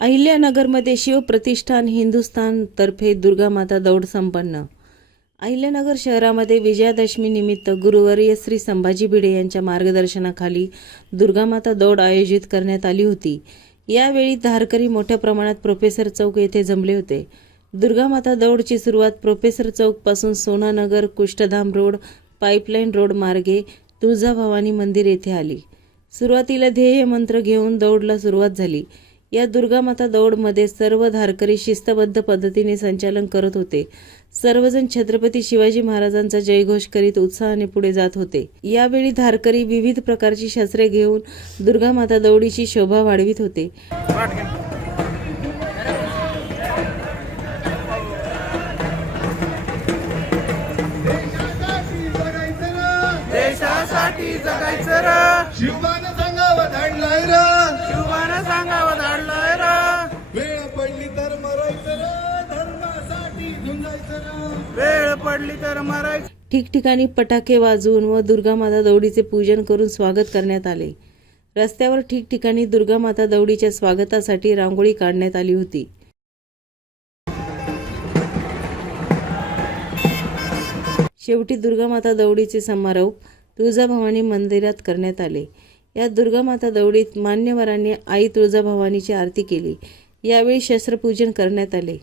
अहिल्यानगरमध्ये शिवप्रतिष्ठान हिंदुस्थानतर्फे दुर्गामाता दौड संपन्न. अहिल्यानगर शहरामध्ये विजयादशमी निमित्त गुरुवर्य श्री संभाजी भिडे यांच्या मार्गदर्शनाखाली दुर्गामाता दौड आयोजित करण्यात आली होती. यावेळी धारकरी मोठ्या प्रमाणात प्रोफेसर चौक येथे जमले होते. दुर्गामाता दौडची सुरुवात professor चौकपासून Sonanagar Kushthadham road pipeline road मार्गे तुळजाभवानी मंदिर येथे आली. सुरुवातीला ध्येय मंत्र घेऊन दौडला सुरुवात झाली. या दुर्गामाता दौडमध्ये सर्व धारकरी शिस्तबद्ध पद्धतीने संचालन करत होते. सर्वजण छत्रपती शिवाजी महाराजांचा जयघोष करीत उत्साहाने पुढे जात होते. यावेळी धारकरी विविध प्रकारची शस्त्रे घेऊन दुर्गामाता दौडीची शोभा वाढवित होते. देशासाठी जगायचं र. शिवबानं सांगावं धाडलाय र वेळ पडली तर मरायचं र धर्मासाठी झुंजायचं र. वेळ पडली तर मरायचं. ठिकठिकाणी पटाके वाजवून व दुर्गामाता दौडीचे पूजन करून स्वागत करण्यात आले. रस्त्यावर ठिकठिकाणी दुर्गामाता दौडीच्या स्वागतासाठी रांगोळी काढण्यात आली होती. शेवटी दुर्गामाता दौडीचे समारोप तुळजाभवानी मंदिरात करण्यात आले. या दुर्गामाता दौडीत मान्यवरांनी आई तुळजाभवानीची आरती केली. यावेळी शस्त्रपूजन करण्यात आले.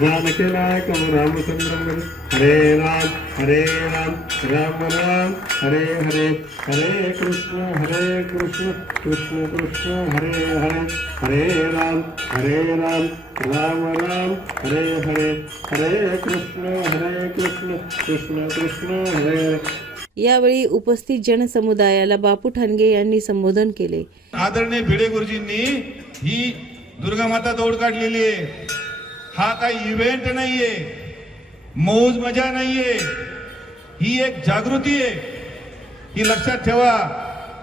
जानकी नायकम रामचंद्र हरे राम हरे राम राम राम हरे हरे हरे कृष्ण हरे कृष्ण कृष्ण कृष्ण हरे हरे हरे राम हरे राम राम राम हरे हरे हरे कृष्ण हरे कृष्ण कृष्ण कृष्ण हरे हरे. यावेळी उपस्थित जनसमुदायाला बापू ठाणगे यांनी संबोधन केले. आदरणीय भिडे गुरुजींनी ही दुर्गामाता दौड काढलेली आहे. हा काही इव्हेंट नाहीये. मौज मजा नाहीये. ही एक जागृती आहे. ही लक्षात ठेवा.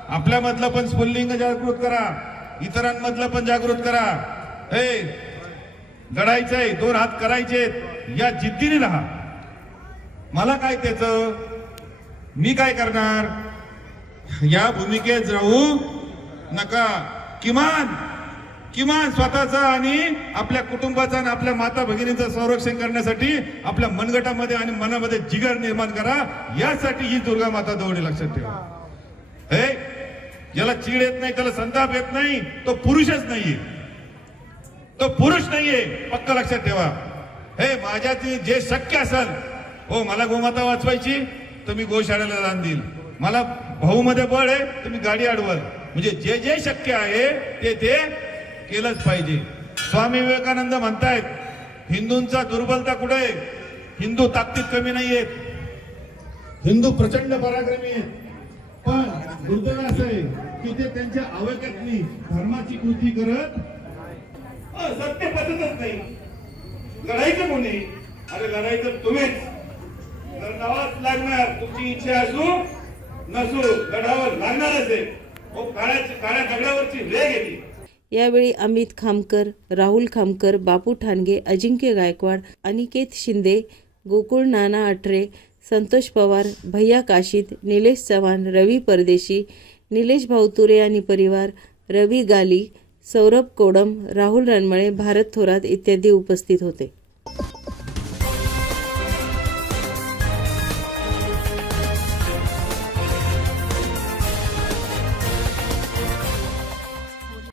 आपल्यामधलं पण स्फुल्लिंग जागृत करा. इतरांमधलं पण जागृत करा. ए लढायचंय दोन हात करायचे या जिद्दीने राहा. मला काय त्याचं? मी काय करणार? या भूमिकेत राहू नका. किमान किमान स्वतःचा आणि आपल्या कुटुंबाचा आणि आपल्या माता भगिनीचं संरक्षण करण्यासाठी आपल्या मनगटामध्ये आणि मनामध्ये जिगर निर्माण करा. यासाठी ही दुर्गा माता दौडी लक्षात ठेवा. हे ज्याला चीड येत नाही त्याला संताप येत नाही तो पुरुषच नाहीये. तो पुरुष नाहीये पक्क लक्षात ठेवा. हे माझ्यातील जे शक्य असेल हो मला गोमाता वाचवायची तर मी गोशाळेला दान देईल. मला भाऊ मध्ये बळ आहे तर मी गाडी अडवल. म्हणजे जे जे शक्य आहे ते ते केलंच पाहिजे. स्वामी विवेकानंद म्हणतायत हिंदूंचा दुर्बलता कुठे? आहे? हिंदू ताकदीत कमी नाहीये हिंदू प्रचंड पराक्रमी आहेत. पण दुर्दैव असं आहे की ते त्यांच्या आवेगातनी धर्माची कृती करत सत्य पद्धतच नाही. लढायचं कोणी? अरे लढायचं तुम्हीच. लढावाच लागणार तुमची इच्छा असू नसू लढावं लागणारच आहे. हो काळ्या काळ्या दगडावरची वेग येते यावेळी अमित खामकर राहुल खामकर बापू ठाणगे अजिंक्य गायकवाड अनिकेत शिंदे गोकुळ नाना अठरे संतोष पवार भैया काशीद निलेश चव्हाण रवी परदेशी निलेश भाऊतुरे आणि परिवार रवी गाली सौरभ कोडम राहुल रणमळे भारत थोरात इत्यादी उपस्थित होते.